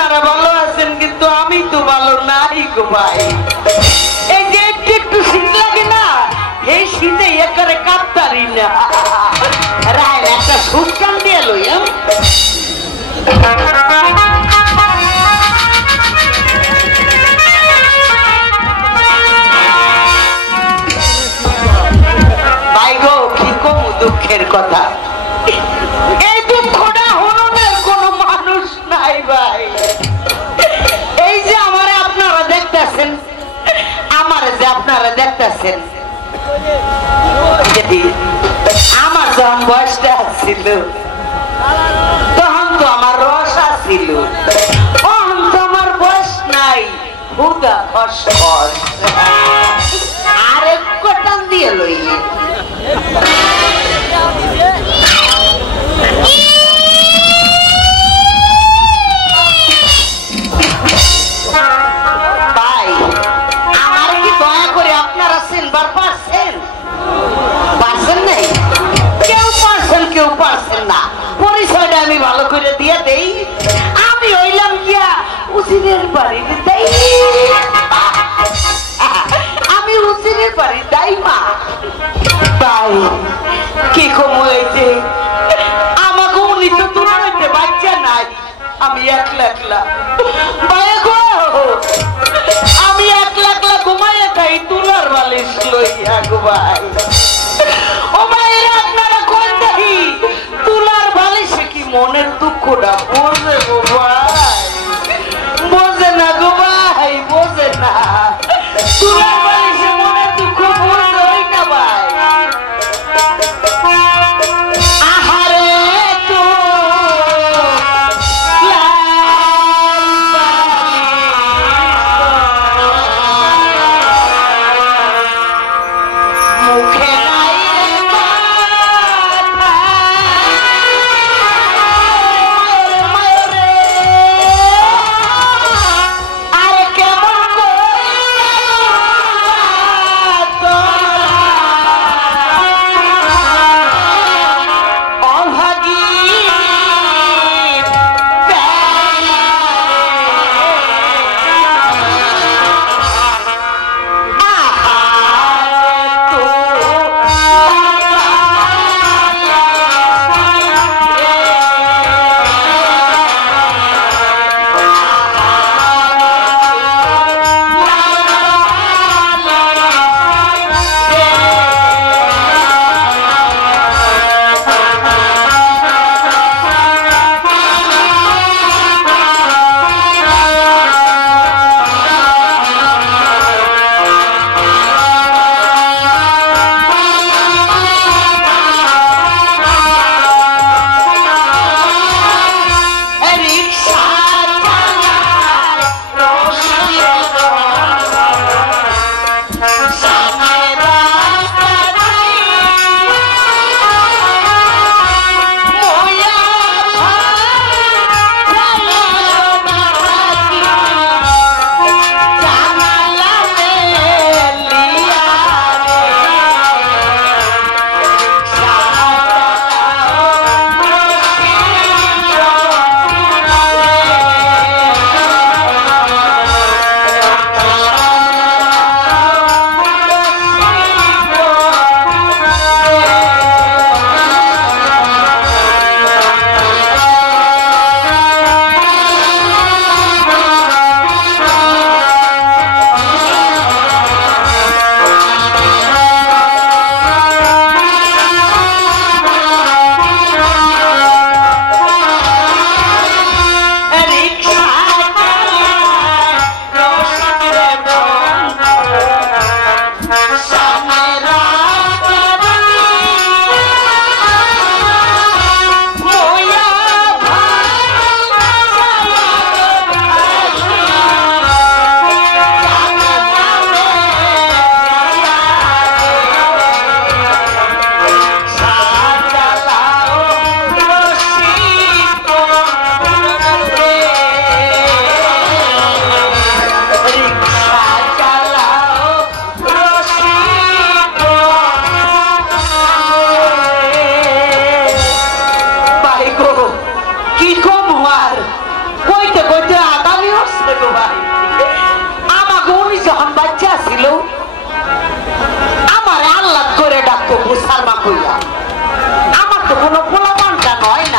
আপনারা ভালো আছেন কিন্তু আমি তো ভালো নাই গো ভাই। এই যে একটু শীত লাগে না, এই শীতে একেবারে কাঁপতারি না। রায় একটা সুট কান দিয়ে লই। ভাই গো কি কম দুঃখের কথা, এই দুঃখটা হরণের কোনো মানুষ নাই ভাই। এই যে আমারে আপনারা দেখতেছেন, আমারে যে আপনারা দেখতেছেন, আমার যখন বয়সটা ছিল তখন তো আমার রস ছিল, তখন তো আমার বয়স নাই, হুদা খসখস। আর এক কটান দিয়ে লই ভাই। আমার কি দয়া করে আপনারা চিনবার পারছেন? পারছেন নাই? কেউ পারছেন, কেউ পারছেন না। পরিচয়টা আমি ভালো করে দিয়ে দেই। আমি হইলাম গিয়া উজিরের বাড়ির দেই, আমি উজিরের বাড়ির দাইমা। ভাই কি কম হয়েছে, আমাকে উনি তো তোমার হইতে বাচ্চা নাই, আমি একলা একলা। ভাই গো আমি একলা একলা ঘুমাইয়া খাই তুলার বালিশ লইয়া গো ভাই। ও ভাইরা আপনারা কোন দেখি তুলার বালিশে কি মনের দুঃখটা বোঝে গো ভাই? বোঝে না গো ভাই, বোঝে না। তুলার বালিশে মনের দুঃখ বোঝে ওই না ভাই। আহারে তো মুখে নাই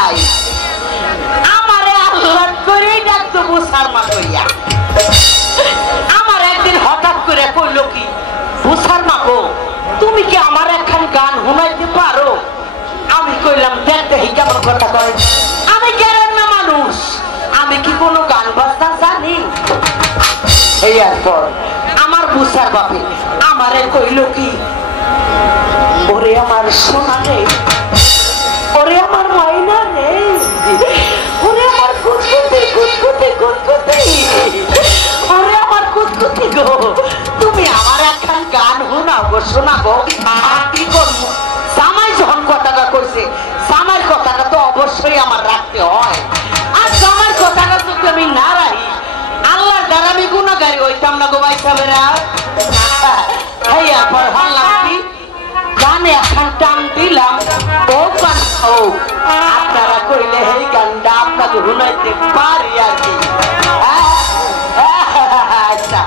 ভাই আমারে আল্লাহ করে ডাকতো বুসার মা কইয়া আমার একদিন হঠাৎ করে কইলো কি বুসার মা গো তুমি কি আমার একখান গান শোনাইতে পারো আমি কইলাম দেখ দেখি কেমন কথা কয় আমি গ্রামের না মানুষ আমি কি কোনো গান বাজনা জানি এরপর আমার বুসার বাপে আমারে কইলো কি ওরে আমার সোনা রে ওরে আমার ময়না রে ওরে আমার কুতকুতি কুতকুতি কুতকুতি ওরে আমার কুতকুতি গো তুমি আমার একখান গান শোনাও গো শোনা গো কি করবো জামাই যখন কথাটা কইছে জামাইয়ের কথাটা তো অবশ্যই আমার রাখতে হয় আর জামাইয়ের কথাটা যদি আমি না রাখি আল্লাহর দ্বারা আমি গুণাগারি হইতাম না গো ভাই সাহেবেরা এরপর ভাবলাম কি গানে এখন টান দিলাম ও গান ও আপনারা কইলে এই গানটা আপনাকে শুনাইতে পারি আর কি আচ্ছা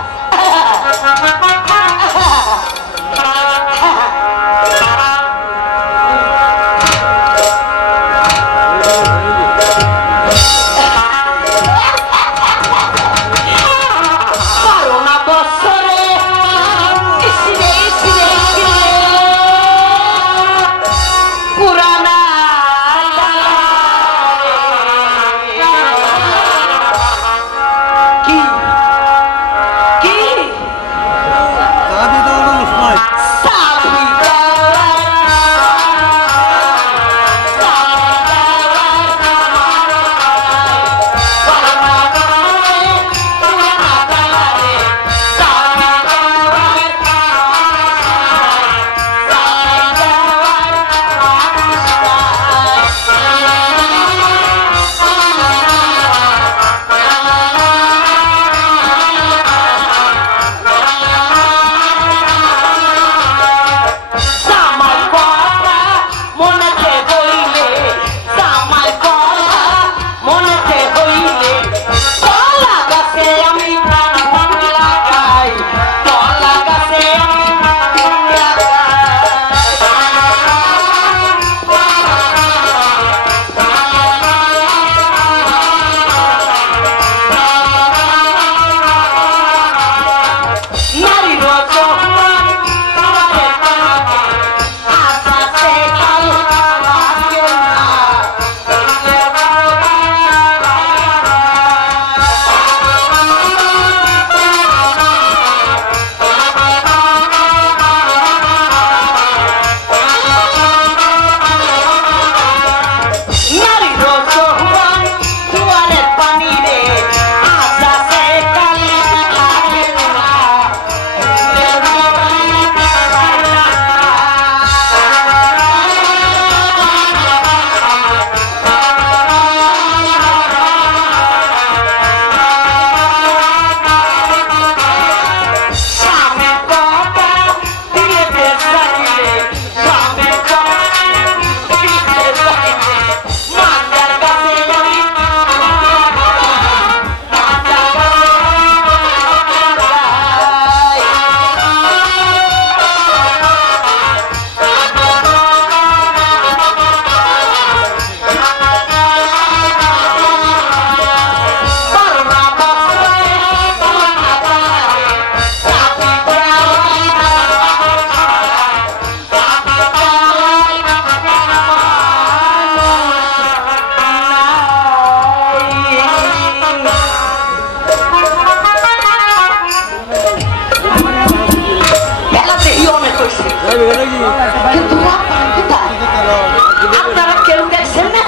আপনারা কেউ দেখছেন না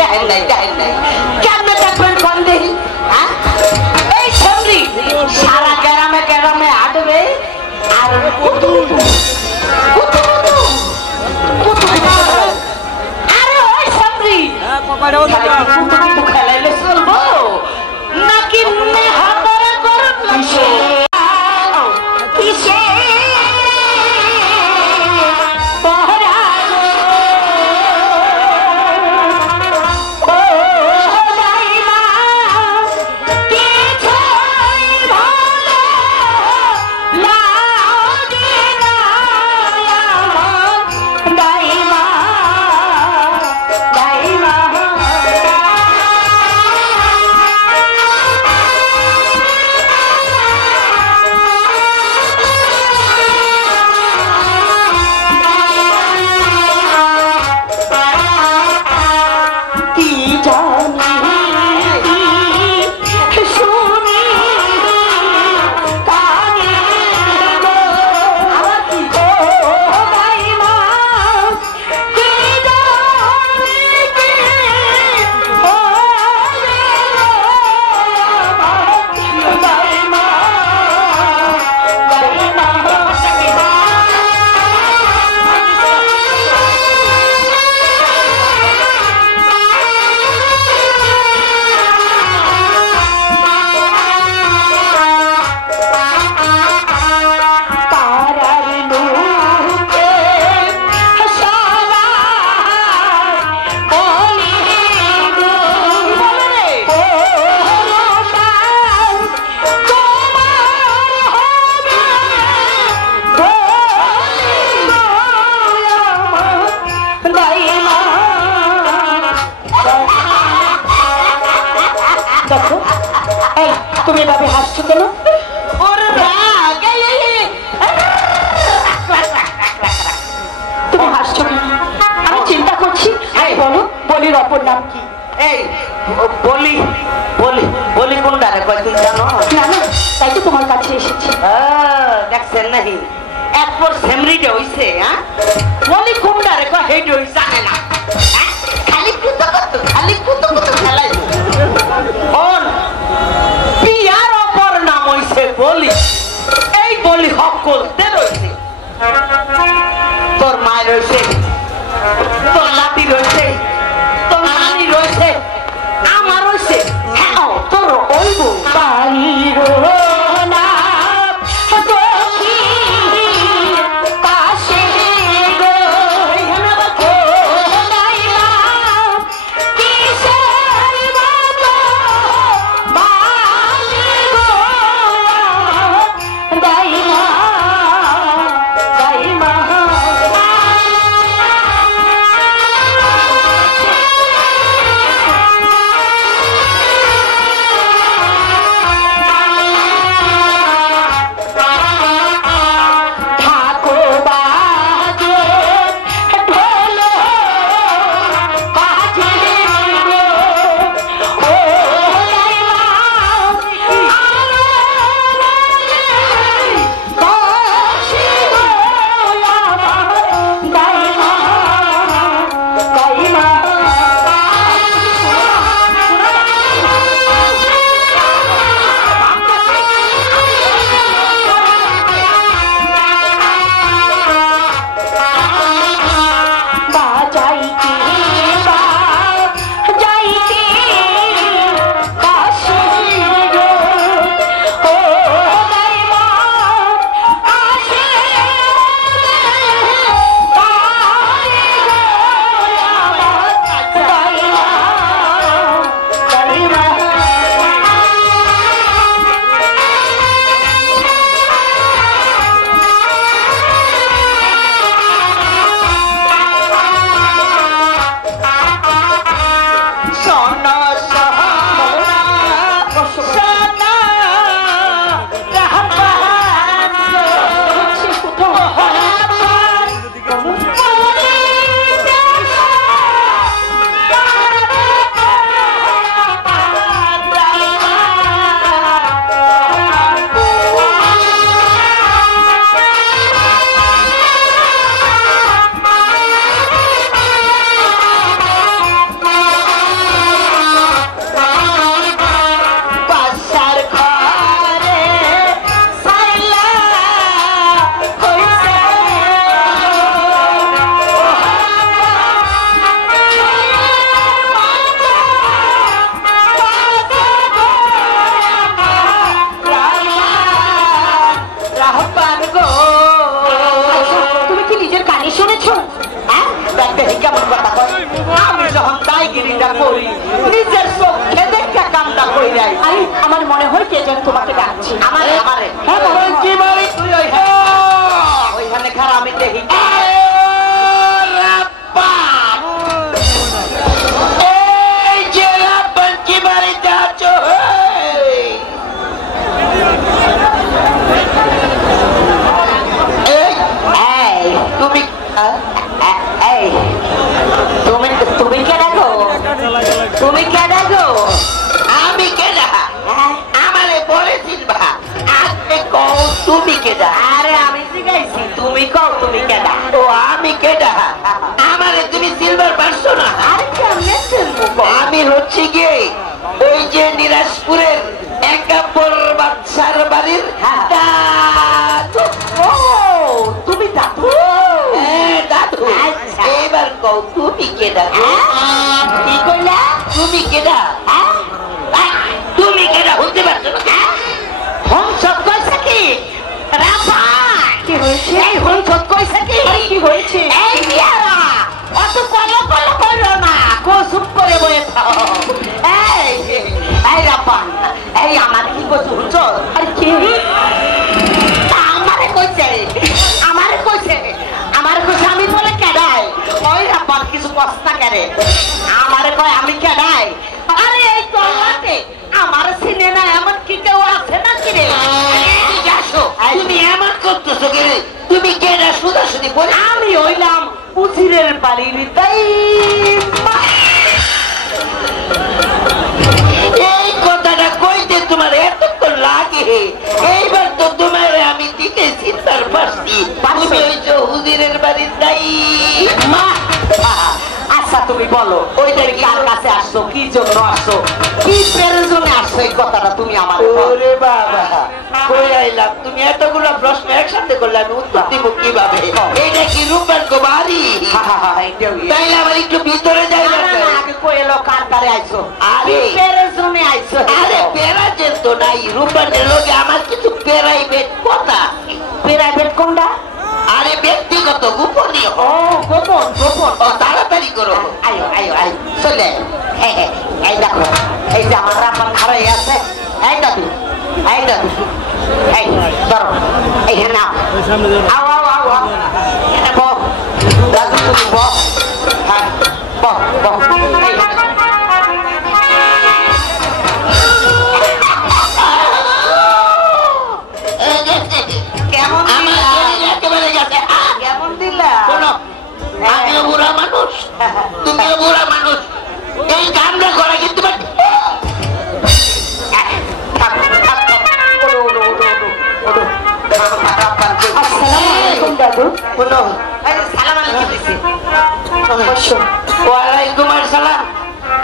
দেখেন নাই কেমনে দেখবেন কোন দিন এই সবরি সারা গ্রামে গ্রামে আটবে আর আরে ওই সবরি খেলাইলে চলবো নাকি হাতারা করুন দেখো এই তুমি এভাবে হাসছো কেন? ওরে রাগ তুমি হাসছো কেন? আমি চিন্তা করছি। বলো বলির অপর নাম কি? এই বলি বলি বলি কোনটা রে কয় তুই জানো না না তাই তো তোমার কাছে এসেছি। দেখছেন নাকি একবার সেমরিটা হইছে হ্যাঁ বলি কোনটা রে কয় হেড হই জানে না খালি কুতো খেলাই ওর পিয়ার অপর নাম হইছে বলি এই বলি হক করতে রইছে তোর মায়ের রয়েছে তোর লাতি রয়েছে তোর নানি রয়েছে আমার রয়েছে হ্যাঁ তোর ওইব বাড়ির না পাশে গো আমার মনে হয় কে যেন তোমাকে ডাকছে। ওইখানে খারাপ আমি দেখি তুমি কে ডাকো তুমি কে ডাকো আমি কেডা আমারে বলেছিল বা আজকে কও তুমি কেডা আরে আমি শিখাইছি তুমি কও তুমি কেডা ও আমি কেডা আমারে তুমি সিলভার পারছো না আরে কেমনে সিলভার আমি হচ্ছে গিয়ে ওই যে নিরাজপুরের একাম্বর বাদশার বাড়ির দাদু ও তুমি দাদু হ্যাঁ দাদু এবার কও তুমি কেডা কি কইলা তুমি কেডা তুমি কেডা বলতে পারছো না হম সব কইছে কি রাপা কি হয়েছে এই হম সব কইছে কি হয়েছে এই বিয়ারা অত কলো করো না কোসুপ করে বয়ে থাও এই রাপা এই আমার কি কইছো শুনছো আর কি আমারে কইছে আমি বলে কেডাই ওই রাপার কিছু কষ্ট করে আমারে কয় আমি কেডাই আরে এই তল্লাতে কেউ আছে নাকি রে? আসো, তুমি এমন করতেছো কে রে? তুমি কেনা সুদাসুদি বলে আমি হইলাম উজিরের বাড়ির দাইমা। এই কথাটা কইতে তোমার এতক্ষণ লাগে? এইবার তো তোমার আমি দিকে চিন্তার পারছি। তুমি হইছো হুজুরের বাড়ির দাইমা। আচ্ছা তুমি বলো ওইটা কার কাছে আসছো, কি জন্য আসছো, কি প্রয়োজনে আসছো, এই কথাটা তুমি আমার ওরে বাবা, কই আইলাম? তুমি এতগুলো প্রশ্ন একসাথে করলে আমি উত্তর দিব কিভাবে? এইটা কি রূপবান বাড়ি? তাইলে আমার একটু ভিতরে যাই না? আগে কই এলো কার কারে আইছো? আরে প্রয়োজনে আইছো? আরে প্যারাজের তো নাই, রূপবানের লোকে আমার কিছু প্রাইভেট কথা। প্রাইভেট কোনটা? আরে ব্যক্তিগত গোপনীয়। ও গোপন গোপন। ও তাড়াতাড়ি করো। আয়ো আয়ো আয়ো চলে। এই দেখো, এই যে আমার রাপান খারাই আছে। এই দাদু, এই দাদু, এই ধরো, এইখানে নাও। আও আও আও আও, এখানে বহ। দাদু তুমি বহ। হ্যাঁ বহ বহ। এইখানে। কেমন কেমন দিলা? আমিও বুড়া মানুষ, তুমিও বুড়া মানুষ, এই কামটা করা কিন্তু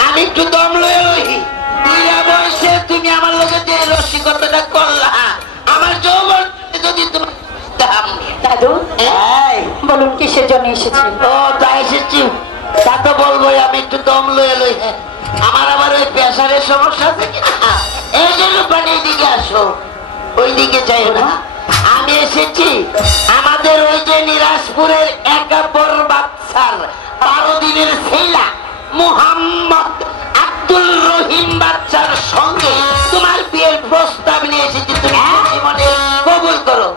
আমি একটু দম লয়ে রহি। বয়সে তুমি আমার লোকে যে রসিকতাটা করলা, আমার যৌবন যদি তুমি দাদু বলুন কিসের জন্য এসেছি? ও তা এসেছি, তা তো বলবোই। আমি একটু দম লয়ে লই। আমার আবার ওই প্রেসারের সমস্যা আছে কিনা, এই জন্য পানির দিকে আসো, ওই দিকে যাই না। আমি এসেছি আমাদের ওই যে নিরাজপুরের একাপর বাচ্চার 12 দিনের ছেলা মুহাম্মদ আব্দুল রহিম বাচ্চার সঙ্গে তোমার বিয়ের প্রস্তাব নিয়ে এসেছি। তুমি জীবনে কবুল করো।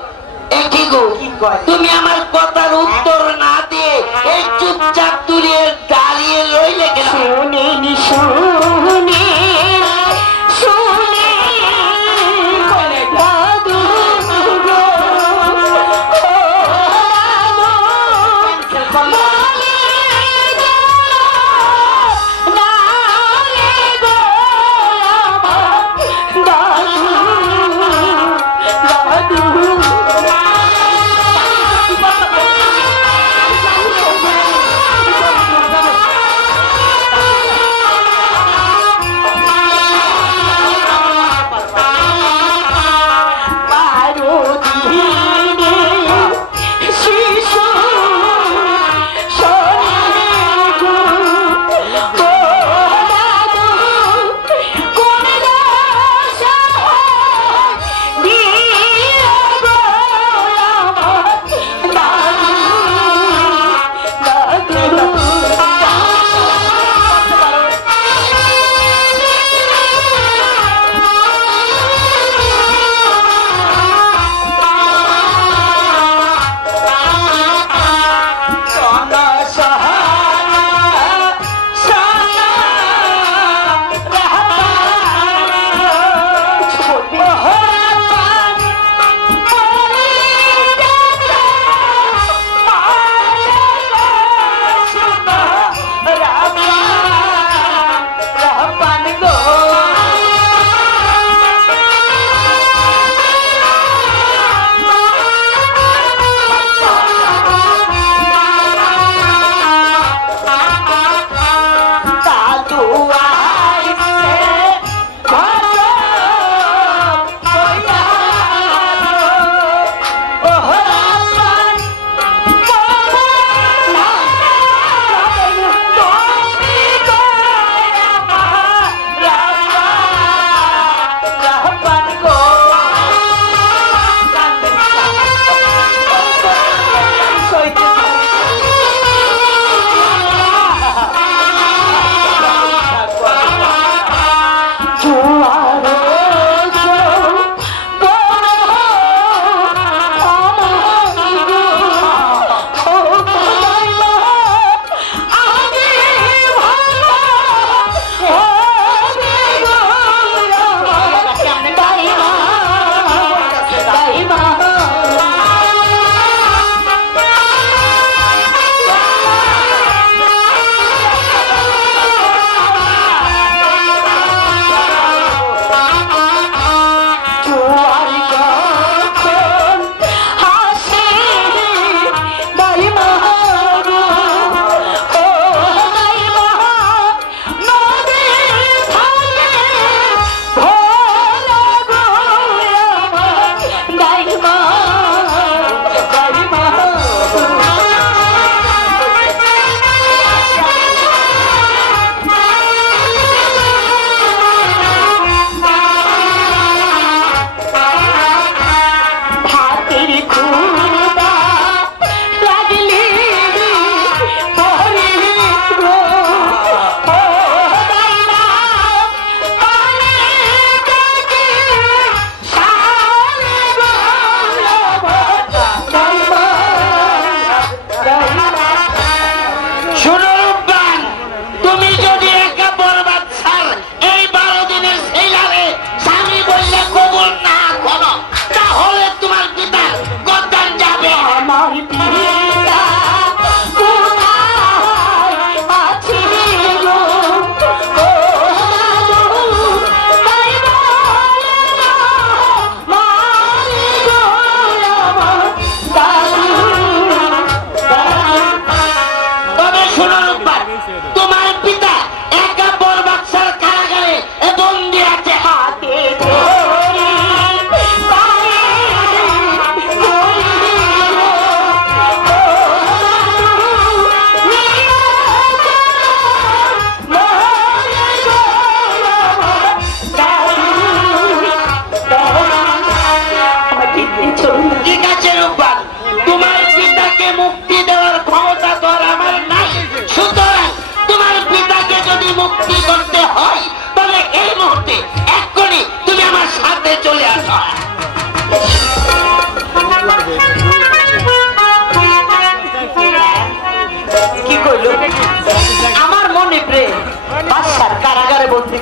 তুমি আমার কথার উত্তর না দিয়ে এই চুপচাপ দূরে দাঁড়িয়ে রইলে কেন? শুনে শুনে শুনে দাদু গো,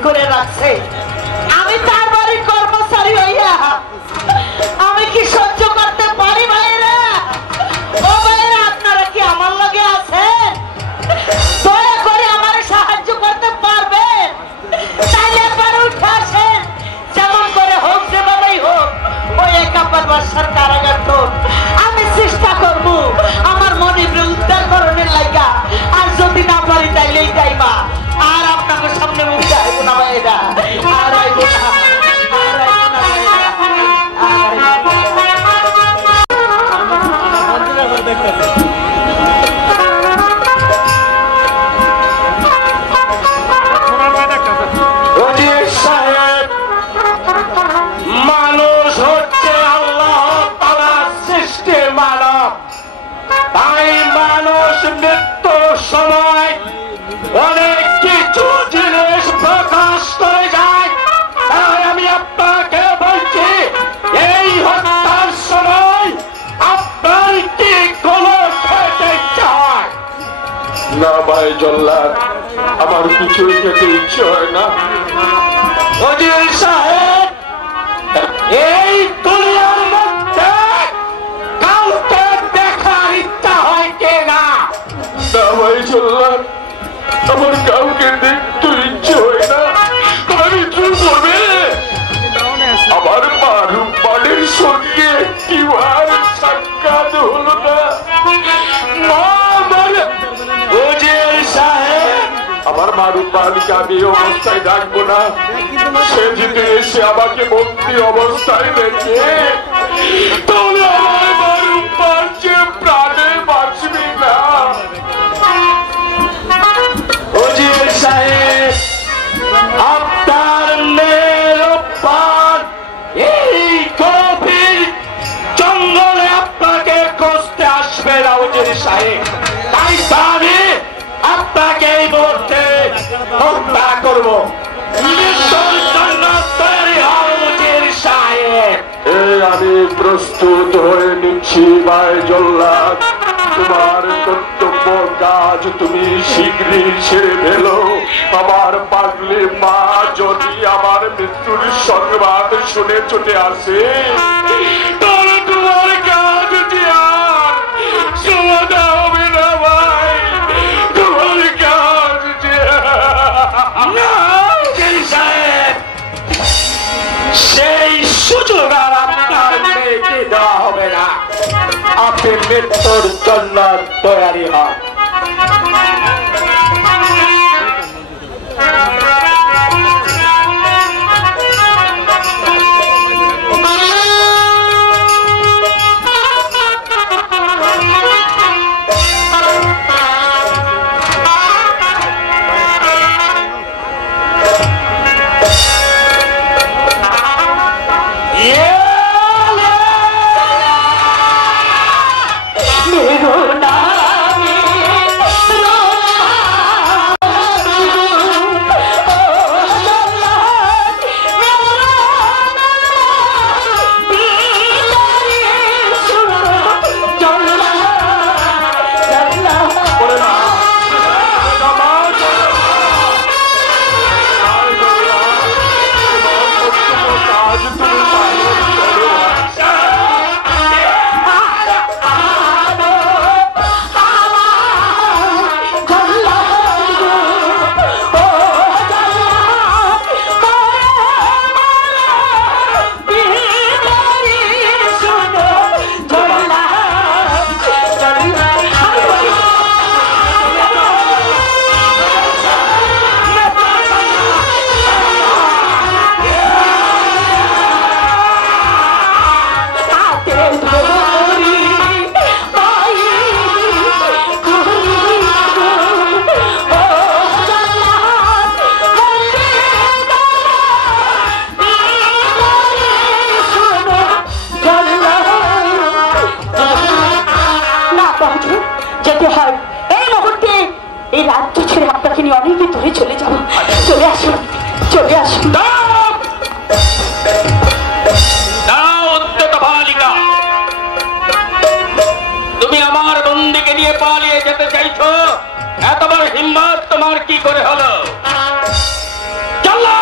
করে রাখছে, আমি তার বাড়ির কর্মচারী হইয়া আমি কি সহ্য করতে পারি ভাইরা? ও ভাইরা, আপনারা কি আমার লগে আছেন? দয়া করে আমার সাহায্য করতে পারবেন? তাইলে একবার উঠে আসেন, যেমন করে হোক, যেভাবেই হোক, ওই একাপার বাসার কারাগার তো আমি চেষ্টা করবো আমার মনিবরে উদ্ধার করণের লাগা। আর যদি না পারি তাইলেই যাইবা, আর আপনাকে সামনে মুখ যাইব না ভাইরা, আর আইব না, আর আইব না ভাইরা, আর আইব না। মানুষ হচ্ছে আল্লাহ তাআলার সৃষ্টি মানব, তাই মানুষ মৃত্যুর সময় অনেক কিছু জিনিস প্রকাশ করে যায়। তাই আমি আপনাকে বলছি, এই হত্যার সময় আপনার কি কোনো খেতে চায় না? ভাই জল্লাদ, আমার কিছুই খেতে ইচ্ছে হয় না। ওজির সাহেব, এই দুনিয়ার মধ্যে কাউকে দেখার ইচ্ছা হয় কিনা? না ভাই জল্লাদ, আমার কাউকে দেখতে ইচ্ছে হয় না। আমি কি করবে? আমার মারুফ বাড়ির সঙ্গে একটিবার সাক্ষাৎ হলো না। ওজির সাহেব, আমার মারুফ বাড়িকে আমি এই অবস্থায় ডাকবো না। সে যদি এসে আমাকে বন্দি অবস্থায় দেখে, তাহলে আমার মারুফ বাড়ছে প্রাণে বাঁচবি না। ওজির সাহেব, আপনার মেয়ের পান এই গভীর জঙ্গলে আপনাকে খুঁজতে আসবে না ওজির সাহেব। তাই আমি আপনাকে এই মুহূর্তে হত্যা করবো। আমি প্রস্তুত হয়ে নিচ্ছি ভাই জল্লাদ। তোমার কর্তব্য কাজ তুমি শীঘ্রই ছেড়ে ফেলো। আমার পাগলি মা যদি আমার মৃত্যুর সংবাদ শুনে ছুটে আসে, তাহলে তোমার কাজ যে আর সমাধা হবে না ভাই। তোমার কাজ যে সেই সুযোগ আর আপনার মেয়েকে দেওয়া হবে না। আপনি মৃত্যুর জন্য তৈরি হন। এত বড় হিম্মত তোমার কি করে হলো? চলো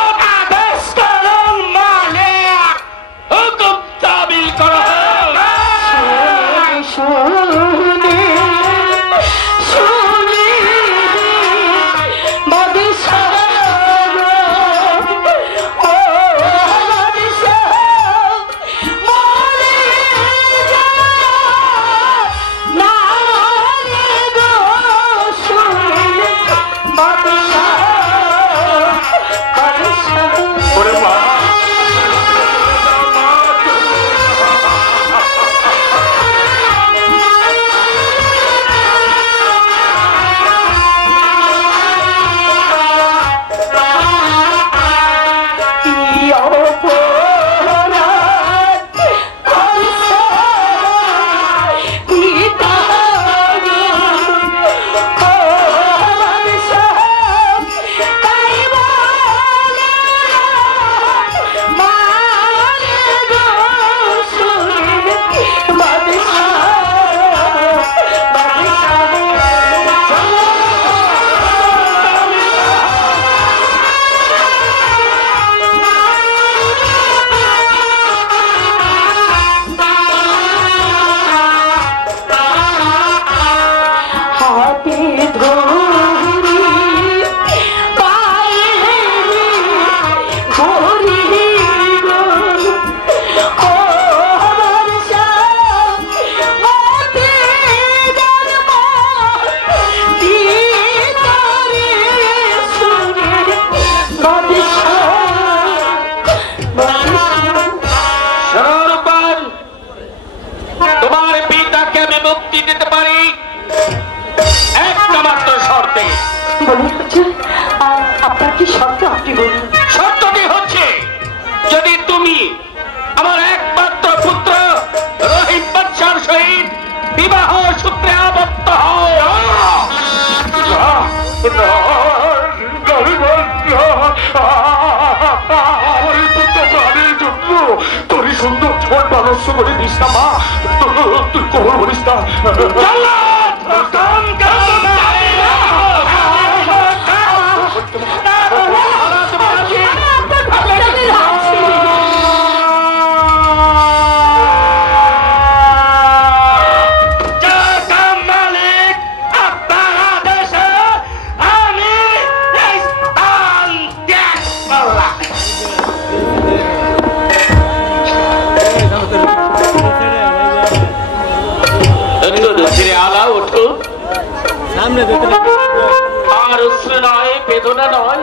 বলুন হুজুর, আপনার কি শর্ত আপনি বলুন। শর্তটি হচ্ছে, যদি তুমি আমার একমাত্র পুত্র রহিম বাদশার সহিত বিবাহ সূত্রে আবদ্ধ হও। তোরই সুন্দর জীবন পালস্য করে দিস না মা, তুই কবর বলিস না। আর অশ্রু নয়, বেদনা নয়,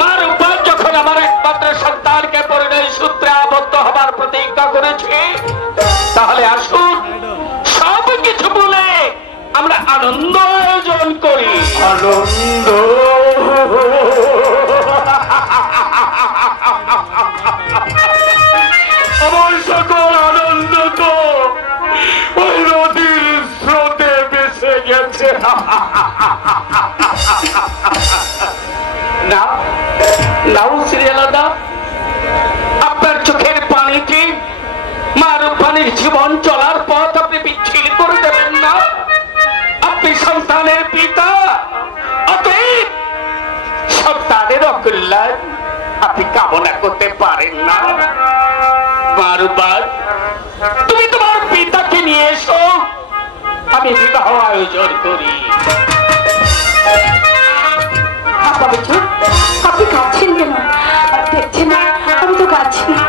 মার উপর যখন আমার একমাত্র সন্তানকে পরিণয় সূত্রে আবদ্ধ হবার প্রতিজ্ঞা করেছে, তাহলে আসুন সব কিছু বলে আমরা আনন্দ আয়োজন করি। আনন্দ আমার সকল আনন্দ তো ওই নদীর স্রোতে ভেসে গেছে। না নাও সিরিয়ালাদা, আপনার চোখের পানিকে মার পানির জীবন চলার পথ আপনি বিচ্ছিন্ন করে দেবেন না। আপনি সন্তানের পিতা, অতএব সন্তানের অকল্যাণ আপনি কামনা করতে পারেন না। বারবার তুমি তোমার পিতাকে নিয়ে এসো, আমি বিবাহ আয়োজন করি। আপনি কাঁদছেন কেন? দেখছেন আমি তো কাঁদছি না।